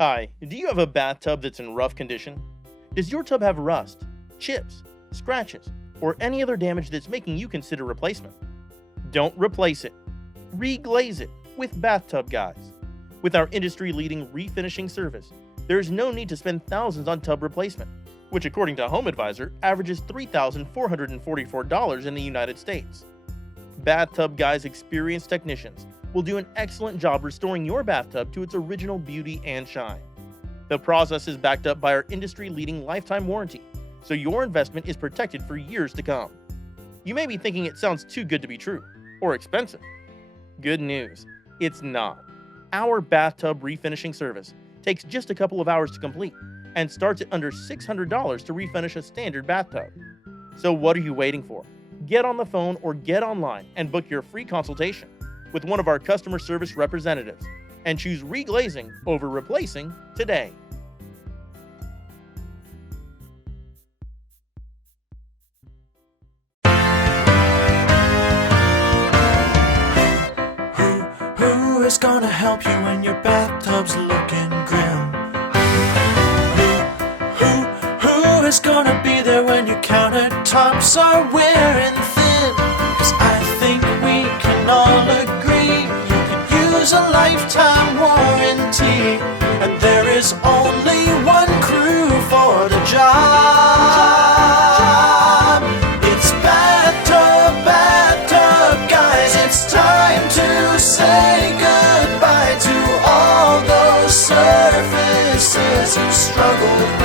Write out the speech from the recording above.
Hi, do you have a bathtub that's in rough condition? Does your tub have rust, chips, scratches, or any other damage that's making you consider replacement? Don't replace it. Reglaze it with BathTubGuys. With our industry-leading refinishing service, there is no need to spend thousands on tub replacement, which according to HomeAdvisor averages $3,444 in the United States. BathTubGuys' experienced technicians will do an excellent job restoring your bathtub to its original beauty and shine. The process is backed up by our industry-leading lifetime warranty, so your investment is protected for years to come. You may be thinking it sounds too good to be true, or expensive. Good news, it's not. Our bathtub refinishing service takes just a couple of hours to complete and starts at under $600 to refinish a standard bathtub. So what are you waiting for? Get on the phone or get online and book your free consultation with one of our customer service representatives and choose reglazing over replacing today. Who is gonna help you when your bathtub's looking grim? Who is gonna be there when your countertops are wearing thin? 'Cause I think we can all agree you could use a lifetime warranty, and there is only one crew for the job. It's bathtub guys. It's time to say goodbye to all those surfaces you struggled